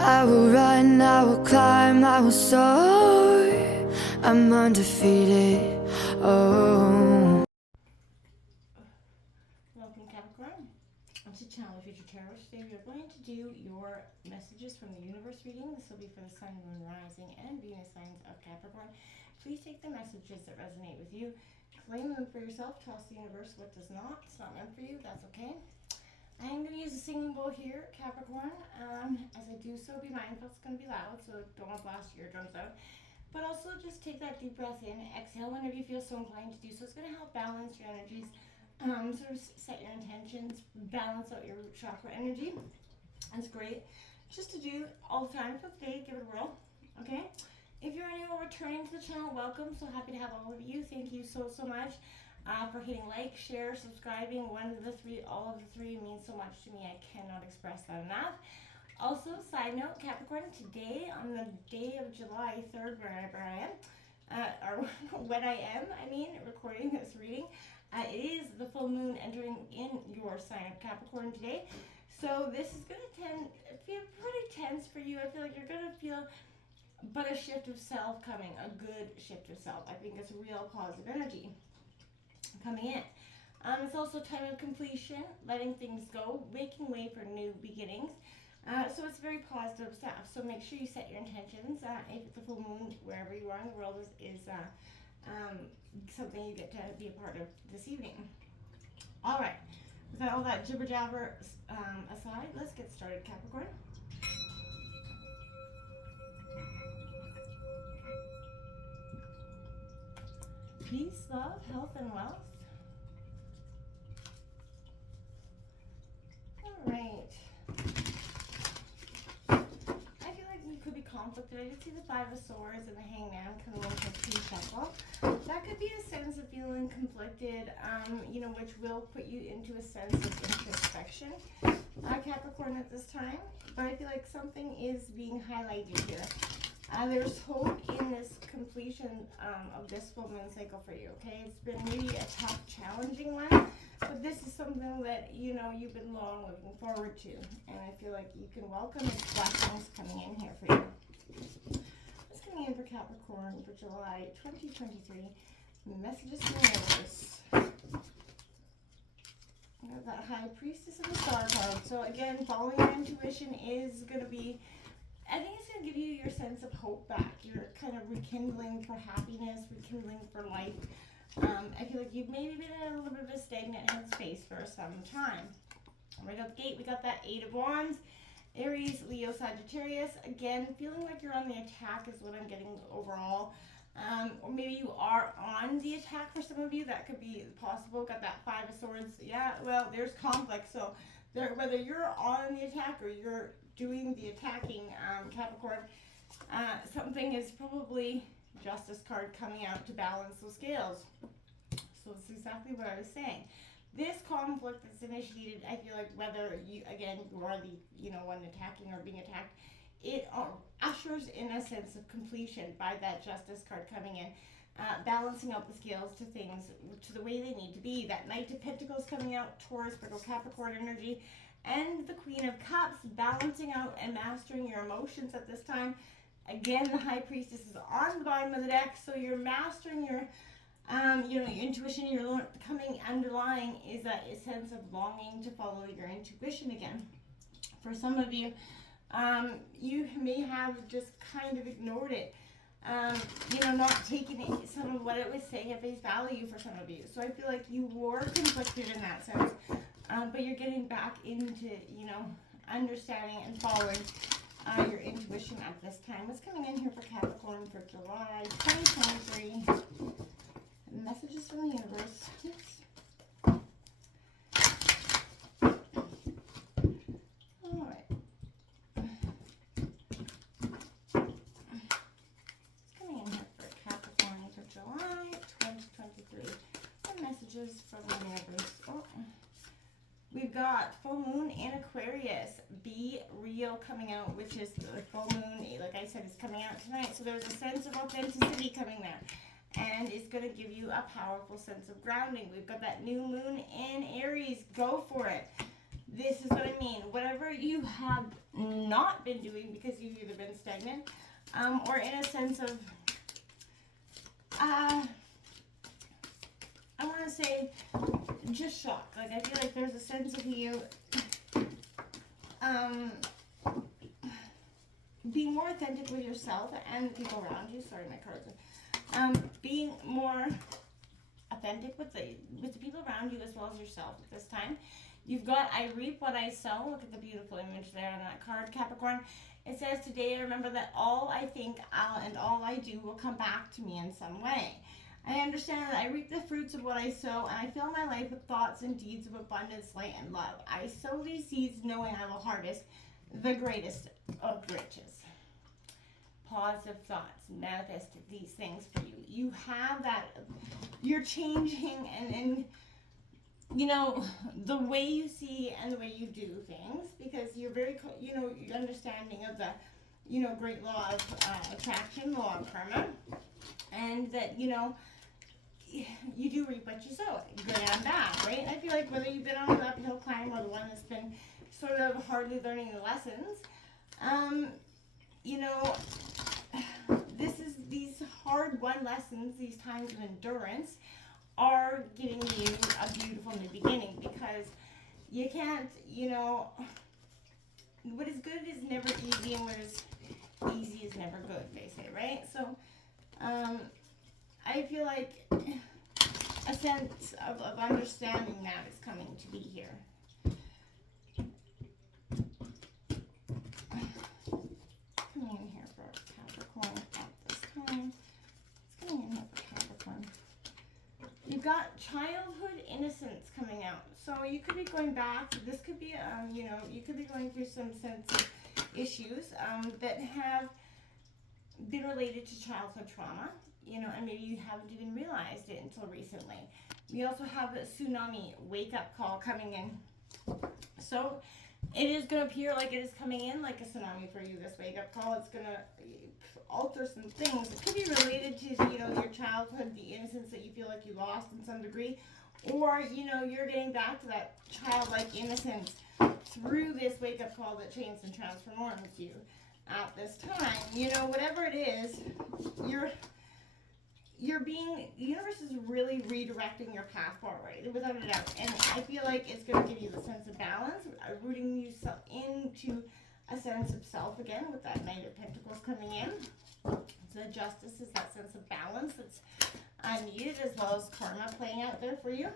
I will run, I will climb, I will soar. I'm undefeated. Oh. Welcome, Capricorn. To Channel Future Tarot. Today we are going to do your messages from the universe reading. This will be for the Sun, Moon, Rising, and Venus signs of Capricorn. Please take the messages that resonate with you, claim them for yourself, toss the universe what does not. It's not meant for you, that's okay. I am going to use a singing bowl here, Capricorn. As I do so, be mindful it's going to be loud, so don't blast your eardrums out. But also just take that deep breath in, exhale whenever you feel so inclined to do so. It's going to help balance your energies, sort of set your intentions, balance out your root chakra energy. That's great. Just to do all the time. So today, give it a whirl, okay? If you're new or returning to the channel, welcome. So happy to have all of you. Thank you so much. For hitting like, share, subscribing, one of the three, all of the three means so much to me. I cannot express that enough. Also, side note, Capricorn, today on the day of July 3rd, wherever I am, or when I am, recording this reading, it is the full moon entering in your sign of Capricorn today. So this is going to feel pretty tense for you. I feel like you're going to feel but a shift of self coming, a good shift of self. I think it's a real positive energy coming in. It's also a time of completion, letting things go, making way for new beginnings. So it's very positive stuff. So make sure you set your intentions. If it's a full moon, wherever you are in the world, is something you get to be a part of this evening. All right. With all that jibber jabber aside, let's get started, Capricorn. Peace, love, health, and wealth. All right. I feel like you could be conflicted. I did see the Five of Swords and the Hangman coming into a pre-shuffle. That could be a sense of feeling conflicted, which will put you into a sense of introspection, Capricorn, at this time. But I feel like something is being highlighted here. There's hope in this completion of this full moon cycle for you, okay? It's been really a tough, challenging one, but this is something that, you've been long looking forward to, and I feel like you can welcome its blessings coming in here for you. What's coming in for Capricorn for July 2023? Messages from the universe. We have that High Priestess and the Star card. So again, following your intuition is going to be, I think it's going to give you your sense of hope back. You're kind of rekindling for happiness, rekindling for life. I feel like you've maybe been in a little bit of a stagnant headspace for some time. Right out the gate, we got that Eight of Wands. Aries, Leo, Sagittarius. Again, feeling like you're on the attack is what I'm getting overall. Or maybe you are on the attack for some of you. That could be possible. Got that Five of Swords. Yeah, well, there's conflict. So whether you're on the attack or you're doing the attacking, Capricorn, something is probably Justice card coming out to balance those scales. So that's exactly what I was saying. This conflict that's initiated, I feel like whether you are the one attacking or being attacked, it ushers in a sense of completion by that Justice card coming in, balancing out the scales to things to the way they need to be. That Knight of Pentacles coming out, Taurus, Virgo, Capricorn energy, and the Queen of Cups, balancing out and mastering your emotions at this time. Again, the High Priestess is on the bottom of the deck, so you're mastering your your intuition. Your coming underlying is a sense of longing to follow your intuition again. For some of you, you may have just kind of ignored it, not taking it, some of what it was saying at face value for some of you. So I feel like you were conflicted in that sense, but you're getting back into, understanding and following your intuition at this time. What's coming in here for Capricorn for July 2023? Messages from the universe. Oops. All right. What's coming in here for Capricorn for July 2023? The messages from the universe. Oh. We've got full moon in Aquarius. Be real coming out, which is the full moon, like I said, is coming out tonight. So there's a sense of authenticity coming there. And it's going to give you a powerful sense of grounding. We've got that new moon in Aries. Go for it. This is what I mean. Whatever you have not been doing because you've either been stagnant, or in a sense of, I want to say, just shocked. Like, I feel like there's a sense of you, being more authentic with yourself and the people around you. Sorry, my cards are, being more authentic with the people around you as well as yourself at this time. You've got, I reap what I sow. Look at the beautiful image there on that card, Capricorn. It says, today I remember that all I think and all I do will come back to me in some way. I understand that I reap the fruits of what I sow, and I fill my life with thoughts and deeds of abundance, light, and love. I sow these seeds knowing I will harvest the greatest of riches. Positive thoughts, manifest these things for you. You have that, you're changing and you know, the way you see and the way you do things, because you're very, you know, your understanding of the, you know, great law of attraction, law of karma, and that, you know, you do reap what you sow, good and bad, right? I feel like whether you've been on an uphill climb or the one that's been sort of hardly learning the lessons, you know, these hard won lessons, these times of endurance, are giving you a beautiful new beginning, because you can't, you know, what is good is never easy, and what is easy is never good, they say, right? So, I feel like a sense of understanding that is coming to be here. Coming in here for Capricorn at this time. It's coming in here for Capricorn. You've got childhood innocence coming out. So you could be going back. This could be, you know, you could be going through some sense of issues that have been related to childhood trauma, you know, and maybe you haven't even realized it until recently. We also have a tsunami wake-up call coming in. So it is going to appear like it is coming in like a tsunami for you, this wake-up call. It's going to alter some things. It could be related to, you know, your childhood, the innocence that you feel like you lost in some degree, or, you know, you're getting back to that childlike innocence through this wake-up call that changes and transforms you at this time. You know, whatever it is, you're being, the universe is really redirecting your path forward, without a doubt. And I feel like it's going to give you the sense of balance, rooting you into a sense of self again, with that Knight of Pentacles coming in. The justice is that sense of balance that's needed, as well as karma playing out there for you.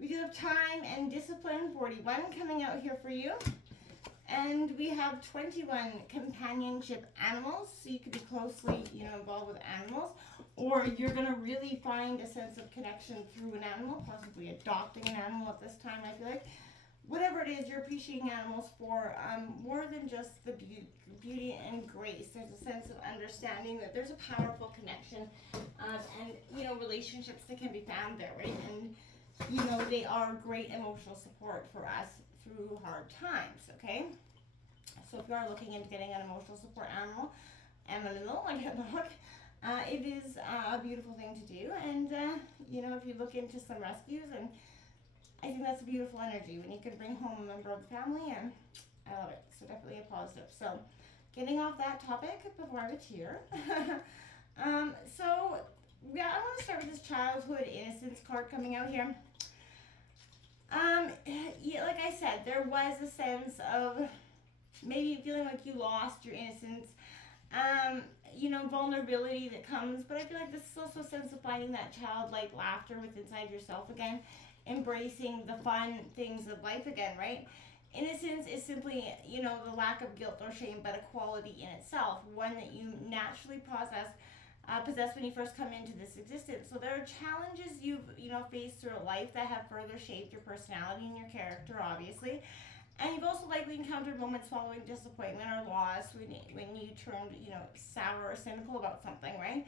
We do have time and discipline, 41 coming out here for you. And we have 21 companionship animals. So you could be closely, you know, involved with animals, or you're going to really find a sense of connection through an animal, possibly adopting an animal at this time, I feel like. Whatever it is, you're appreciating animals for more than just the beauty and grace. There's a sense of understanding that there's a powerful connection and, you know, relationships that can be found there, right? And, you know, they are great emotional support for us through hard times, okay? So if you are looking into getting an emotional support animal, like a dog, it is a beautiful thing to do. And, you know, if you look into some rescues, and I think that's a beautiful energy when you can bring home a member of the family, and I love it. So definitely a positive. So getting off that topic before I have a tear. So yeah, I want to start with this childhood innocence card coming out here. Yeah, like I said, there was a sense of maybe feeling like you lost your innocence, you know, vulnerability that comes, but I feel like this is also a sense of finding that childlike laughter within inside yourself again, embracing the fun things of life again, right? Innocence is simply, you know, the lack of guilt or shame, but a quality in itself, one that you naturally possess when you first come into this existence. So there are challenges you've, you know, faced through life that have further shaped your personality and your character, obviously. And you've also likely encountered moments following disappointment or loss when you turned, you know, sour or cynical about something, right?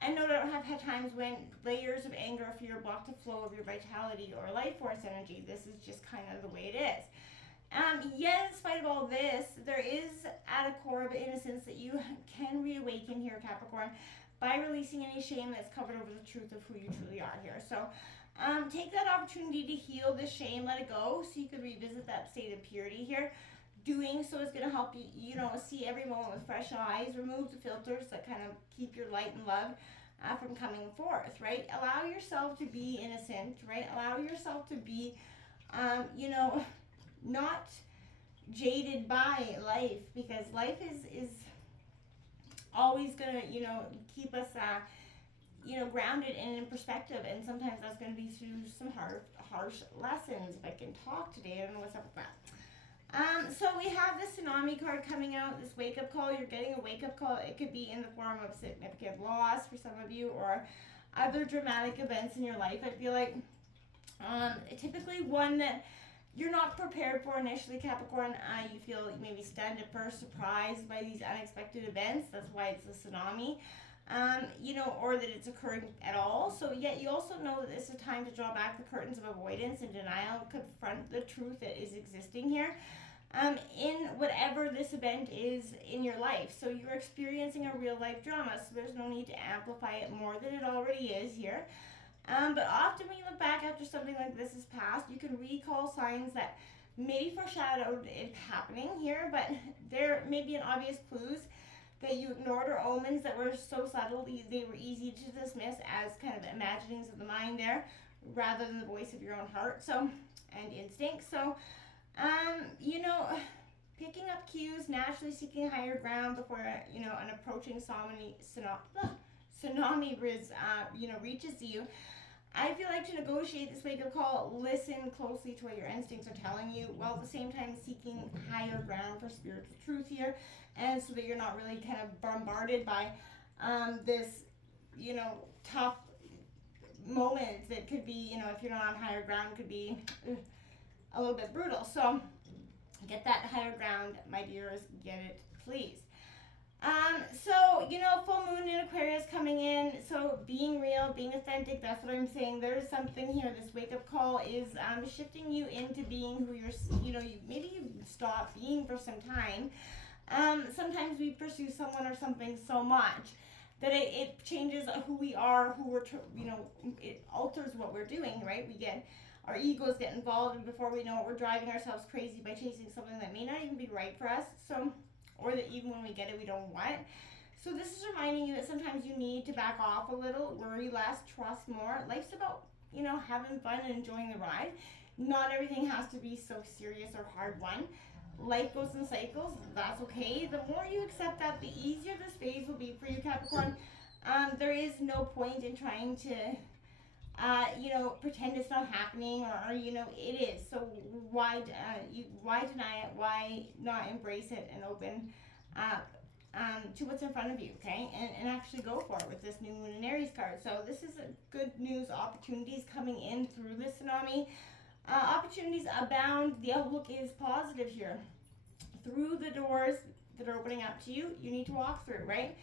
And no doubt have had times when layers of anger or fear blocked the flow of your vitality or life force energy. This is just kind of the way it is. Yet, in spite of all this, there is at a core of innocence that you can reawaken here, Capricorn, by releasing any shame that's covered over the truth of who you truly are here. So, take that opportunity to heal the shame, let it go, so you can revisit that state of purity here. Doing so is going to help you, see every moment with fresh eyes. Remove the filters that kind of keep your light and love from coming forth, right? Allow yourself to be innocent, right? Allow yourself to be, not jaded by life, because life is always going to, keep us, grounded and in perspective. And sometimes that's going to be through some harsh lessons. If I can talk today, I don't know what's up with that. So we have this tsunami card coming out, this wake-up call. You're getting a wake-up call. It could be in the form of significant loss for some of you, or other dramatic events in your life. I feel like typically one that you're not prepared for initially, Capricorn. You feel maybe stunned at first, surprised by these unexpected events. That's why it's a tsunami. Or that it's occurring at all. So yet you also know that this is a time to draw back the curtains of avoidance and denial, confront the truth that is existing here in whatever this event is in your life. So you're experiencing a real life drama, so there's no need to amplify it more than it already is here. But often when you look back after something like this is past, you can recall signs that maybe foreshadowed it happening here, but there may be an obvious clues that you ignored, or omens that were so subtle they were easy to dismiss as kind of imaginings of the mind there, rather than the voice of your own heart and instinct. So picking up cues, naturally seeking higher ground before an approaching tsunami reaches you. I feel like to negotiate this wake-up call, listen closely to what your instincts are telling you, while at the same time seeking higher ground for spiritual truth here, and so that you're not really kind of bombarded by this, tough moments that could be, if you're not on higher ground, could be a little bit brutal. So get that higher ground, my dears, get it, please. Full moon in Aquarius coming in, so being real, being authentic, that's what I'm saying. There's something here. This wake-up call is shifting you into being who maybe you stop being for some time. Sometimes we pursue someone or something so much that it changes who we are, it alters what we're doing, right? Our egos get involved, and before we know it, we're driving ourselves crazy by chasing something that may not even be right for us. So, or that even when we get it, we don't want. So this is reminding you that sometimes you need to back off a little, worry less, trust more. Life's about, having fun and enjoying the ride. Not everything has to be so serious or hard won. Life goes in cycles. That's okay. The more you accept that, the easier this phase will be for you, Capricorn. There is no point in trying to, pretend it's not happening, or it is. So why deny it? Why not embrace it and open to what's in front of you, okay? And actually go for it with this new moon and Aries card. So this is a good news. Opportunities coming in through this tsunami. Opportunities abound. The outlook is positive here. Through the doors that are opening up to you, you need to walk through, right?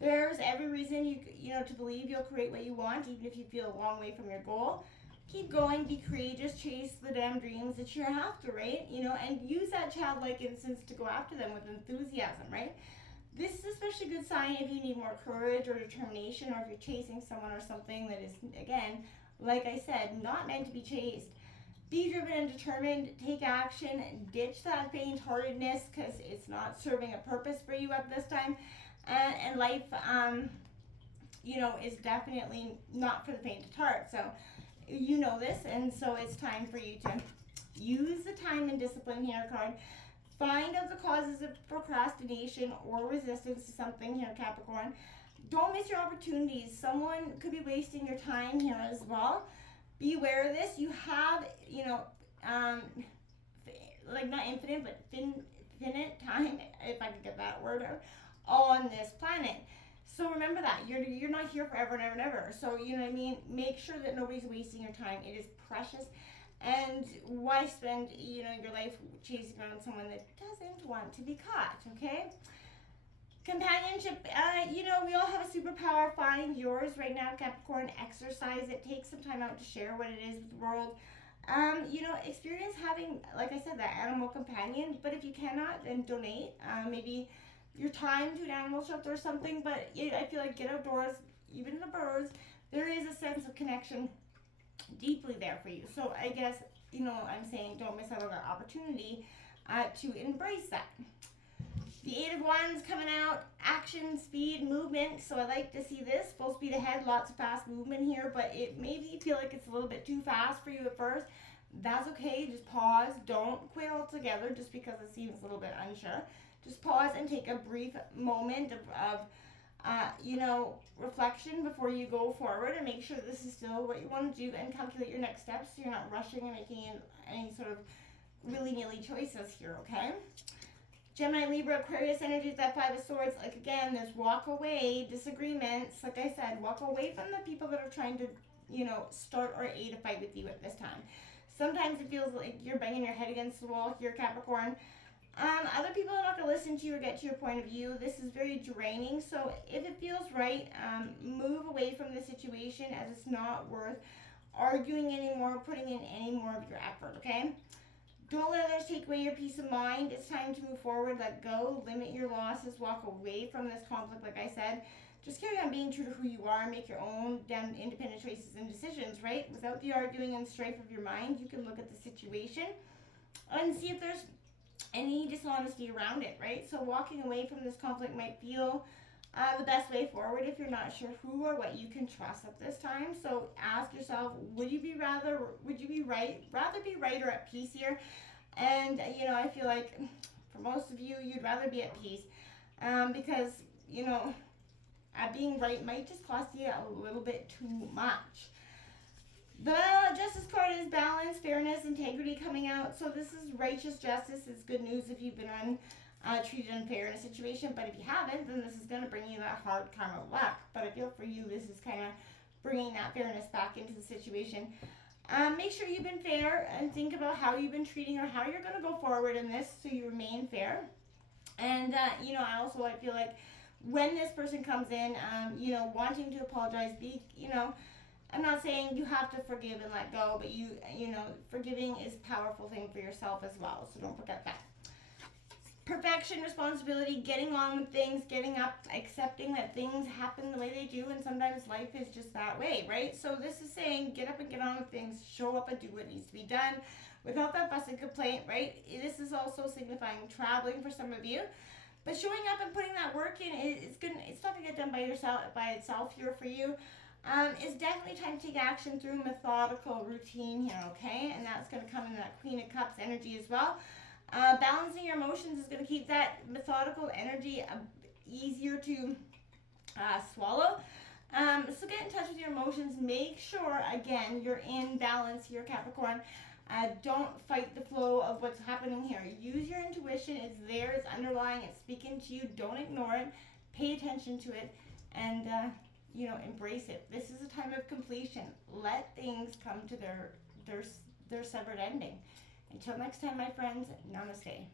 There's every reason to believe you'll create what you want, even if you feel a long way from your goal. Keep going, be courageous, chase the damn dreams that you're after, right? And use that childlike innocence to go after them with enthusiasm, right? This is especially a good sign if you need more courage or determination, or if you're chasing someone or something that is, again, like I said, not meant to be chased. Be driven and determined, take action, ditch that faint-heartedness, because it's not serving a purpose for you at this time. And life, is definitely not for the faint of heart. So you know this, and so it's time for you to use the time and discipline here card. Find out the causes of procrastination or resistance to something here, Capricorn. Don't miss your opportunities. Someone could be wasting your time here as well. Be aware of this. You have, not infinite, but finite time, if I could get that word out, on this planet. So remember that. You're not here forever and ever and ever. So, make sure that nobody's wasting your time. It is precious. And why spend, your life chasing around someone that doesn't want to be caught, okay? Companionship, we all have a superpower. Find yours right now, Capricorn. Exercise it. Take some time out to share what it is with the world. Experience having, like I said, that animal companion. But if you cannot, then donate. Maybe your time to an animal shelter or something. But I feel like get outdoors, even the birds. There is a sense of connection deeply there for you. So I guess, I'm saying don't miss out on that opportunity to embrace that. The Eight of Wands coming out, action, speed, movement. So I like to see this, full speed ahead, lots of fast movement here, but it maybe feel like it's a little bit too fast for you at first. That's okay, just pause. Don't quit altogether just because it seems a little bit unsure. Just pause and take a brief moment of reflection before you go forward, and make sure this is still what you want to do, and calculate your next steps so you're not rushing and making any sort of willy-nilly choices here, okay? Gemini, Libra, Aquarius energies, that Five of Swords. Like, again, there's walk away, disagreements. Like I said, walk away from the people that are trying to, start or aid a fight with you at this time. Sometimes it feels like you're banging your head against the wall here, Capricorn. Other people are not going to listen to you or get to your point of view. This is very draining. So if it feels right, move away from the situation, as it's not worth arguing anymore, putting in any more of your effort, okay? Don't let others take away your peace of mind. It's time to move forward, let go, limit your losses, walk away from this conflict, like I said. Just carry on being true to who you are, make your own damn independent choices and decisions, right? Without the arguing and strife of your mind, you can look at the situation and see if there's any dishonesty around it, right? So walking away from this conflict might feel the best way forward if you're not sure who or what you can trust at this time. So ask yourself, would you be rather be right or at peace here? And I feel like for most of you, you'd rather be at peace, because being right might just cost you a little bit too much. The Justice card is balance, fairness, integrity coming out. So this is righteous justice. It's good news if you've been treated unfair in a situation. But if you haven't, then this is going to bring you that hard karma luck. But I feel for you, this is kind of bringing that fairness back into the situation. Make sure you've been fair and think about how you've been treating or how you're going to go forward in this so you remain fair. And, I feel like when this person comes in, wanting to apologize, I'm not saying you have to forgive and let go, but forgiving is a powerful thing for yourself as well. So don't forget that. Perfection, responsibility, getting on with things, getting up, accepting that things happen the way they do, and sometimes life is just that way, right? So this is saying get up and get on with things, show up and do what needs to be done without that fuss and complaint, right? This is also signifying traveling for some of you. But showing up and putting that work in, it's not going to get done by itself here for you. It's definitely time to take action through methodical routine here, okay? And that's going to come in that Queen of Cups energy as well. Balancing your emotions is going to keep that methodical energy easier to swallow. So get in touch with your emotions. Make sure, again, you're in balance here, Capricorn. Don't fight the flow of what's happening here. Use your intuition. It's there. It's underlying. It's speaking to you. Don't ignore it. Pay attention to it. And, embrace it. This is a time of completion. Let things come to their severed ending. Until next time, my friends, namaste.